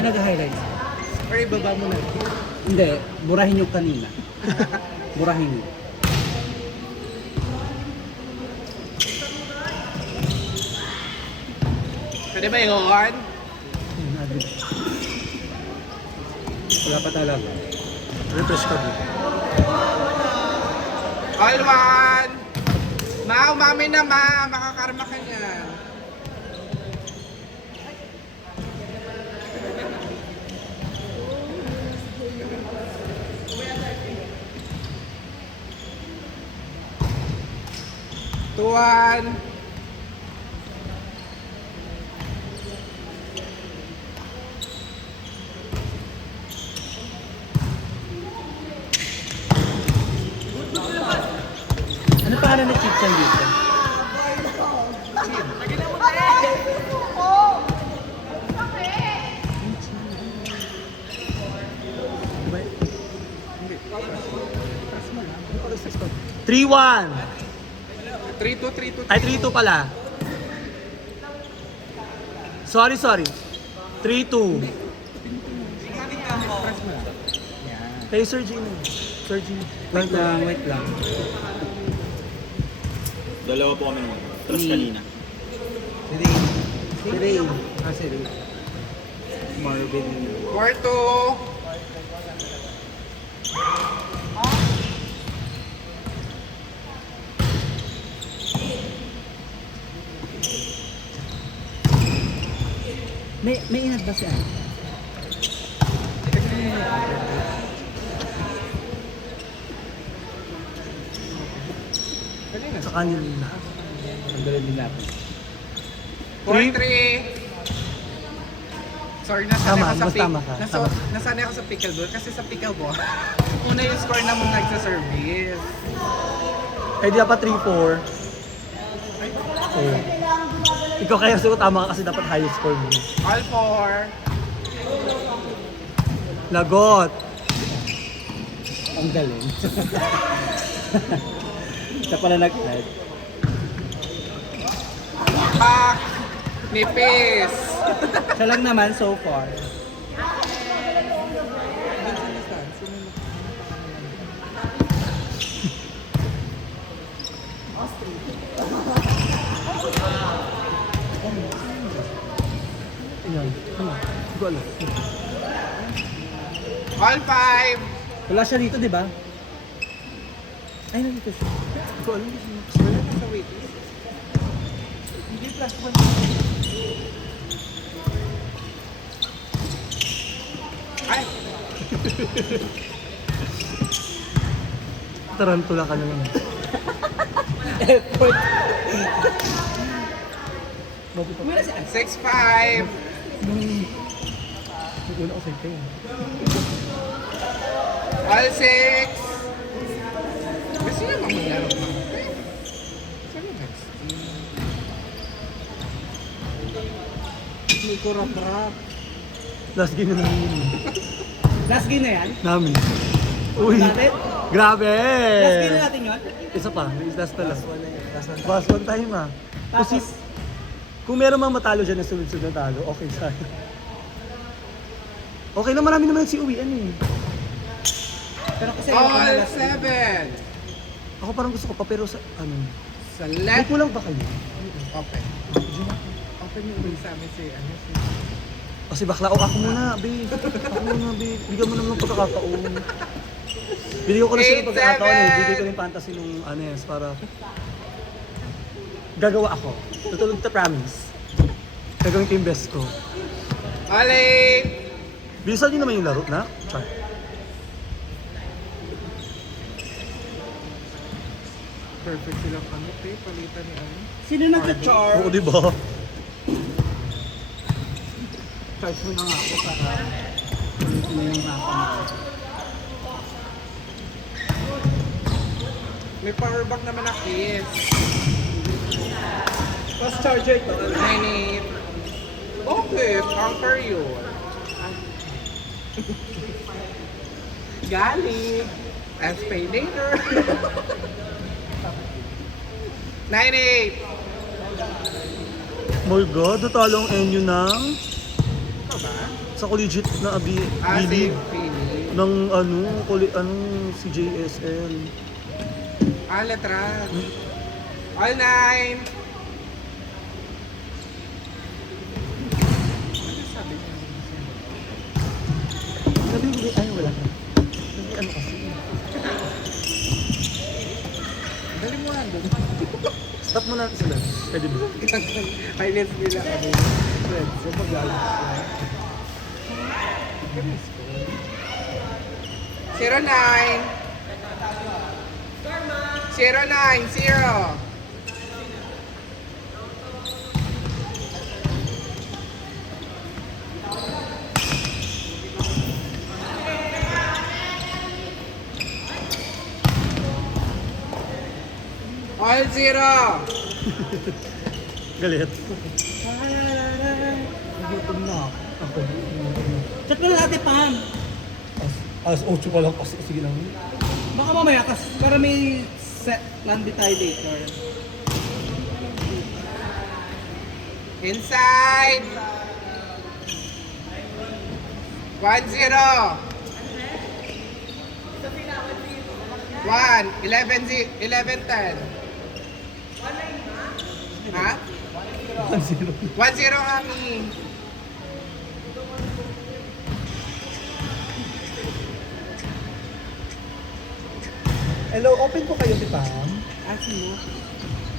Ay, nag-highlights. Or ibaba mo na. Hindi, burahin yung kanina. Burahin yung. Pwede ba yun? Wala pa talaga. Refresh ka dito. All one! Ma, umami na ma! Makakarma ka niyan. Tuwan! Ano pangalan ng kitchen dito? Three one. 3-2, 3-2. Ay, 3-2 pala. Sorry. 3-2. Kay Sir Gino. Sir Gino. Wait lang. Dalawa po kami naman. Tapos kanina. Si Ray. Si Ray. Marvin. 4-2. May inad ba siya? Sa kanila. Ang galing din natin. 4-3. Sorry, Tama, mas tama ka. Tama. nasanay ako sa pickleball kasi sa pickleball, una yung score na mong nagsa-service. Ay, di dapat 3-4. Okay. Ikaw kaya siguro tama ka kasi dapat highest score mo. All 4. Lagot! Ang galing. Siya pala nag-head. Pak! Nipis! Siya lang naman so far. Ayan. Hindi ko alam. All 5. Wala siya dito, di ba? Ay, nandito siya. Hindi ko alam. Wala na sa waitlist. Hindi plus 1. Ay! Tarantula ka naman. Effort. 6-5. Naguna ko sa ito eh. All 6. Gusto niya maglaro ng saan yung next? May kurap-rap. Last game na namin. Last game na yan? Namin. Uy! Natin? Grabe! Last game na natin yun? Isa pa. Last na lang. Last one time ah. Tapos, Kung meron mang matalo dyan na sunod-sunod na talo, okay tayo. Okay na, marami naman nagsiuwian eh. pero kasi ayoko na All last game. 7. Ako parang gusto ko pa pero sa ano. Sa May left. kulang ba kayo? Open. Open yung way sa amin si ano si... Kasi bakla, ako muna, babe. Ako muna, babe. Bigyan mo naman ng pagkakataon. Binigyan ko na siya ng pagkakataon eh. Bigyan ko na yung fantasy nung ano yes, para... Gagawa ako. Tutulog kita promise. Gagawin ko yung best ko. All 8. Bilisan niyo naman yung laro na. Char. Perfect silang ano, palitan ni ano. Sino nagka-char? Oo, di ba? Charge mo na nga ako para ulitin na yung hapa mo. May power bank naman na kiss. Plus charger ito. 9-8. Okay, conquer yun. Gali. Let's pay later. 9-8. My God, natalo ang NU ng... sa collegiate na Same league feeling. ng si JSL. Letras. All 9. Ano sabi niya? Sabi ko, ay wala ka. Sabi ano kasi. Dali mo nga doon. Stop mo na sila. Pwede ba? Highlights nila kami. Friends, so mag-alas sila. 09. 090. All 0. Galit. Nagutom na ako. Ako. Chat mo na natin, Pam. As 8 pa lang kasi. Sige lang. Baka mamaya, para may set landi tayo later. Inside. 1-0. 11-10. Ha? 1-0. 1-0 kami. Hello, open po kayo si Pam. Asin mo.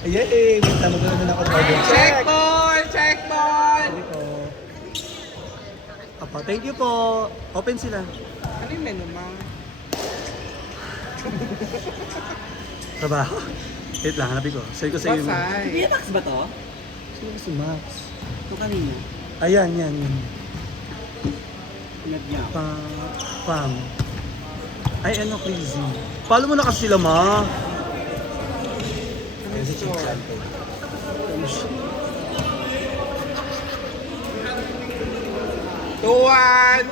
Ayun eh, wait lang, magkano na ako order. Check ball! Check ball! Hindi po. Apa, thank you po. Open sila. Ano yung menu, ma? Trabaho. Wait lang, hanapin ko. Say ko sa iyo. Pasay. Max ba to? Sino si Max? Ito kanina. Ayan, yan. Pinagyan. Pam. Ay, ano, crazy. Follow mo na kasi sila, ma. Ano yung store? 2-1.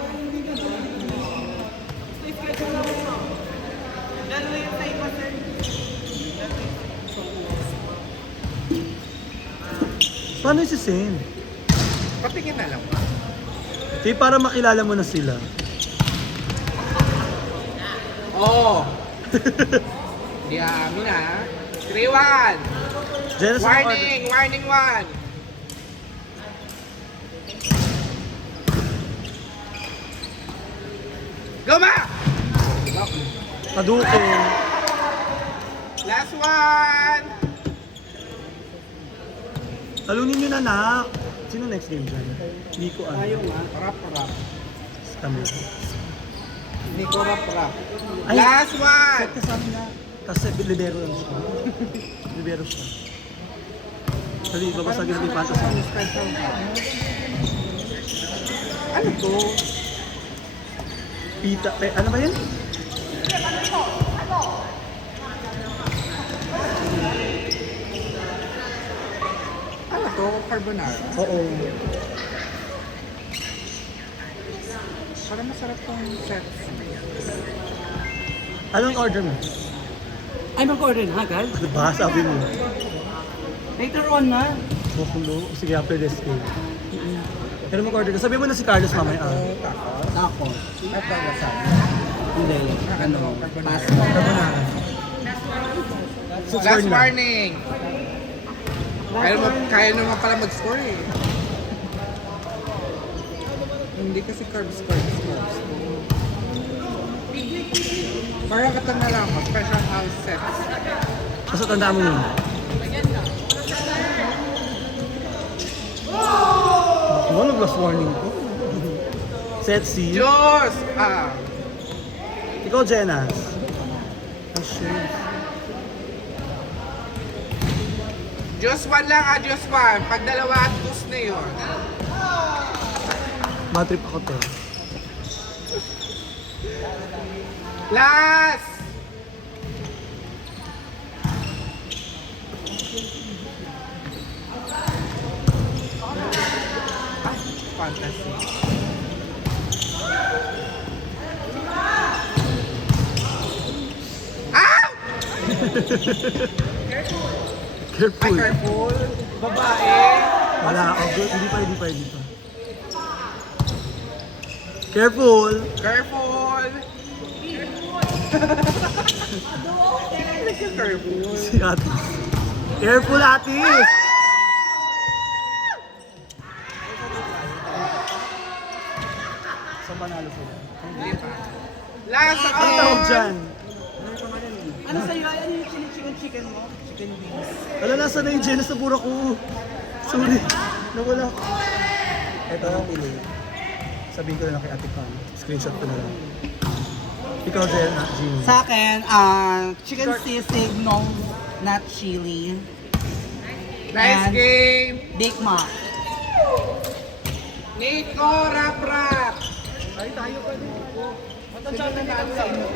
Paano si Sen? Patingin na lang. Kaya para makilala mo na sila. Oo. Di amin ha. 3-1. Jenna, sa Warning! Warning 1. Goma! Kadukin. Last one! Talunin nyo na, nak. Sino next game dyan? Nico, ano? Ayaw nga. Rap. Kami. Nico rap. Ay. Last one! Set ka sa amin na. Kasi libero lang siya. Libero siya. Dali, babasagin natin yung fantasy. Ano to? Pita, ano ba yan? Ano to? Carbonara. Oo. Parang masarap tong set. Anong order mo? Ay, mag-order na agad? Ano ba? Sabi mo. Later on na. Bukulo. Sige, after this game. Pero mag-order ka. Sabi mo na si Carlos mamaya. Ako. Ito, wasabi. Hindi. Ano? Pasta. Carbonara. Last warning! Kaya naman pala mag-score eh. Hindi kasi carbs. Parang kata na lang, special house sets. Basta tandaan mo yun. Ako, nag-last warning ko. Set C. Diyos! Ikaw, Jenas. Oh, shit. Diyos 1 lang Diyos 1. Pag dalawa at boost na yun. Bad trip ako to. Last! Fantasy. Careful. Careful. Babae. Wala ako. Hindi pa. Careful! Careful! Careful. Si Atis. Careful, Atis! Saan panalo sila? Last Ano tawag dyan? Ano sa'yo? Ano yung chicken mo? Chicken wings. Wala, nasa na yung Jenna sa bura ko. Sorry. Nawala ko. Ito ang pili. Sabihin ko na lang kay Ate Pam. Screenshot ko na lang. Ikaw, Jenna. Jean. Sa akin, chicken sisig, no, not chili. Nice And game! Big Mac. Nico, rap! Ay, tayo pa din. Sino nanalo sa inyo?